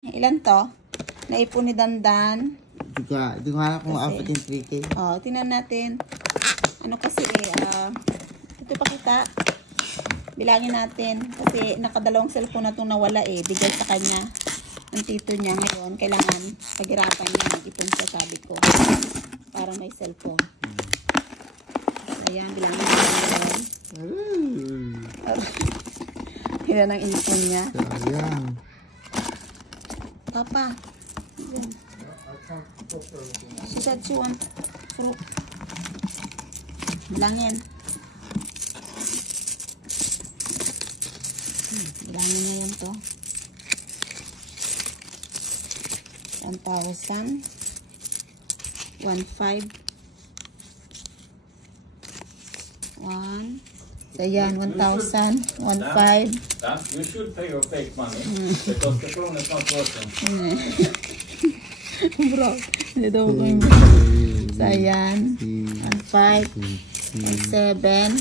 Ilan to? Naipon ni Dandan. Hindi ko alam kung apat yung 3K. Oh, tingnan natin. Ano kasi ito pakita. Bilangin natin. Kasi nakadalawang cellphone na itong nawala bigay sa kanya ng tito niya ngayon. Kailangan paghirapan niya. Mag-ipon siya, sabi ko. Para may cellphone. So, ayan. Bilangin natin. Ilan ang ipon niya. Sayang. Papa. Ayan. She said she want fruit. Bilangin. Bilangin na yan to. 1,000. 1,500. 1. So yan, 1,000. 1,500. You should pay your fake money because the phone is not working. Bro, hindi daw ko yung so yan, 1,500. 1,700.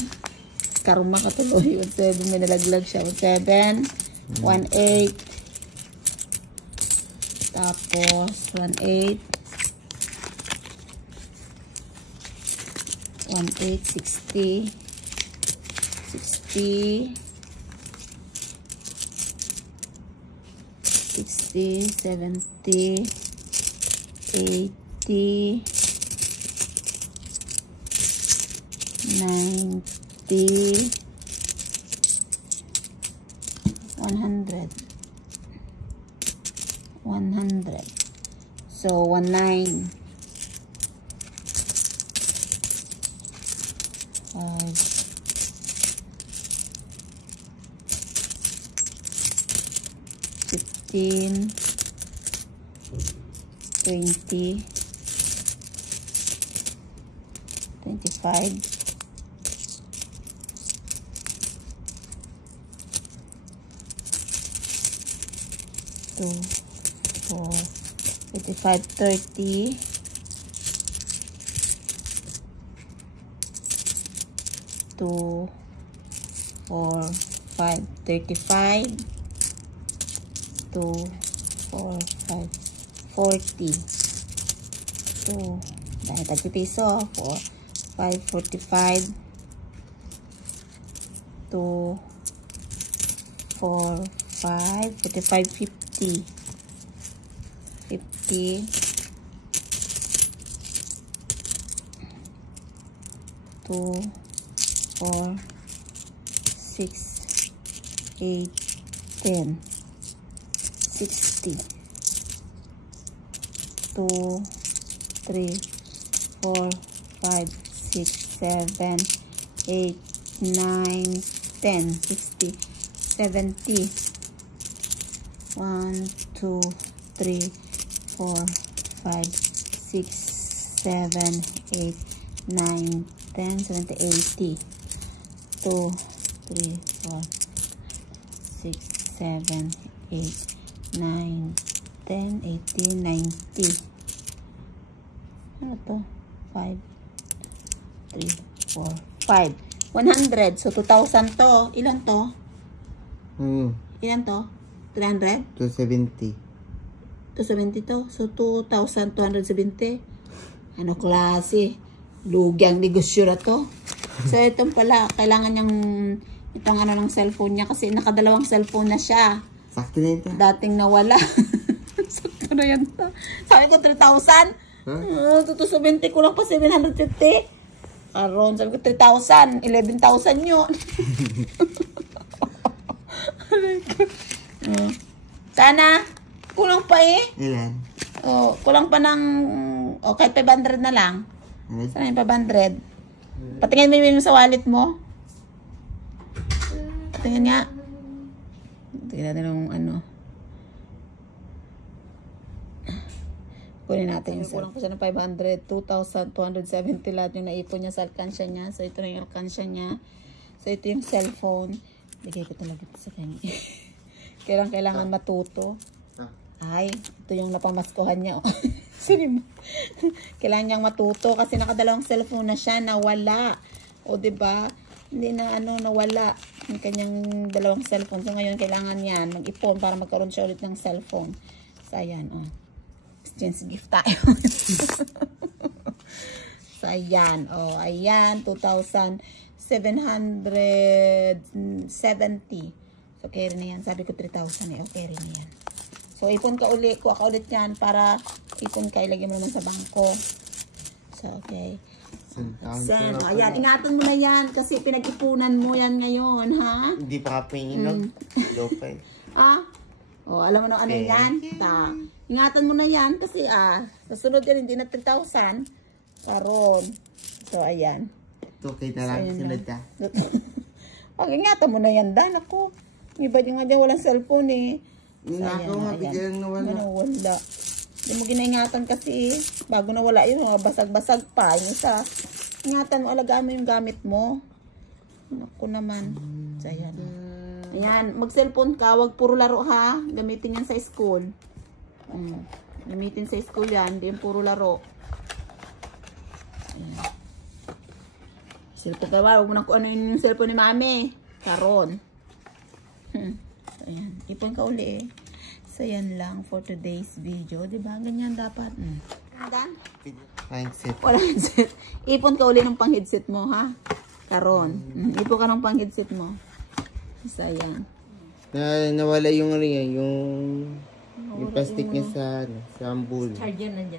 Karuma katuloy. 1,700. May nalaglag siya. 1,700. 1,800. Tapos 1,800. 1,860. 60. 60, 70, 80, 90, 100. 100. So 19. 5. 15, 20, 25, 2, 4, 25, 30, 2, 4, 5, 35, 2, 4, 5, 40. 2, dahil 30 piso. 4, 5, 45. 2, 4, 5, 45, 50. 50. 2, 4, 6, 8, 10. 60. 2, 3, 4, 5, 6, 7, 8, 9, 10. 60, 70. 1, 2, 3, 4, 5, 6, 7, 8, 9, 10, 70, 80. 2, 3, 4, 6, 7, 8, 9, 10, 18, 90. Ano to? 5, 3, 4, 5. 100. So, 2,000 to. Ilan to? Ilan to? 300? 270. 270 to. So, 2,270. Ano klase? Lugi ang negosyo na to. So, itong pala, kailangan niyang itong ano ng cellphone niya kasi nakadalawang cellphone na siya. Sakto na ito. Dating nawala. Sakto na yan to. Sabi ko 3,000. Huh? 270 ko lang pa 750. Karon, sabi ko 3,000. 11,000 yun. Sana. Kulang pa Ilan? Oh, kulang pa ng kahit 500 na lang. Sana yung 500. Patingin mo yung sa wallet mo. Patingin nga. Tingnan natin yung ano. Kunin natin yung kulang pa siya ng 500. 2,270 lahat yung naipon niya sa alkansya niya. So, ito na yung alkansya niya. So, ito yung cellphone. Bigay ko talaga ito sa kanya. Kailangan matuto. Ay, ito yung napamaskuhan niya. Kailangan niyang matuto kasi nakadalawang cellphone na siya. Nawala. O, diba? Hindi na nawala yung kanyang dalawang cellphone. So, ngayon, kailangan yan mag-ipon para magkaroon siya ulit ng cellphone. So, ayan, oh. Exchange gift tayo. So, ayan, oh, ayan, 2,770. So, carry na yan. Sabi ko 3,000 eh. Okay rin na yan. So, ipon ka ulit. Kuha ka ulit yan para ipon ka. Ilagay mo naman sa bangko. So, okay. Sen, oh, ayan, ingatan mo na yan kasi pinag-ipunan mo yan ngayon, ha? Hindi pa ka pinginog. Lopay. Ah? Oh, alam mo na ano yan? Ta. Ingatan mo na yan kasi sa sunod yan hindi na 3,000. Karon. So, ayan. Okay na lang. Sunod ka. Pag ingatan mo na yan, Dan. Ako. Iba yung nga dyan walang cellphone eh. Ninakaw nga, biglang nawala. Wala. Hindi mo ginaingatan kasi bago nawala yun, basag-basag pa. Yung isa, ingatan mo, alagaan mo yung gamit mo. Ako naman. So, ayan. Ayan, mag-cellphone ka, wag puro laro ha. Gamitin yan sa school. Gamitin sa school yan, hindi yung puro laro. Ayan. Cellphone ka ba? Huwag mo na kung ano yung cellphone ni mami. Karon. So, ayan. Ipon ka uli eh. So, yan lang for today's video. Diba? Ganyan dapat. Dan? Mindset. Wala headset. Ipon ka uli ng pang-headset mo, ha? Karon. Ipon ka ng pang-headset mo. So, ayan. Nawala yung ano yan, yung plastic niya sa ambul. Charger nandiyan.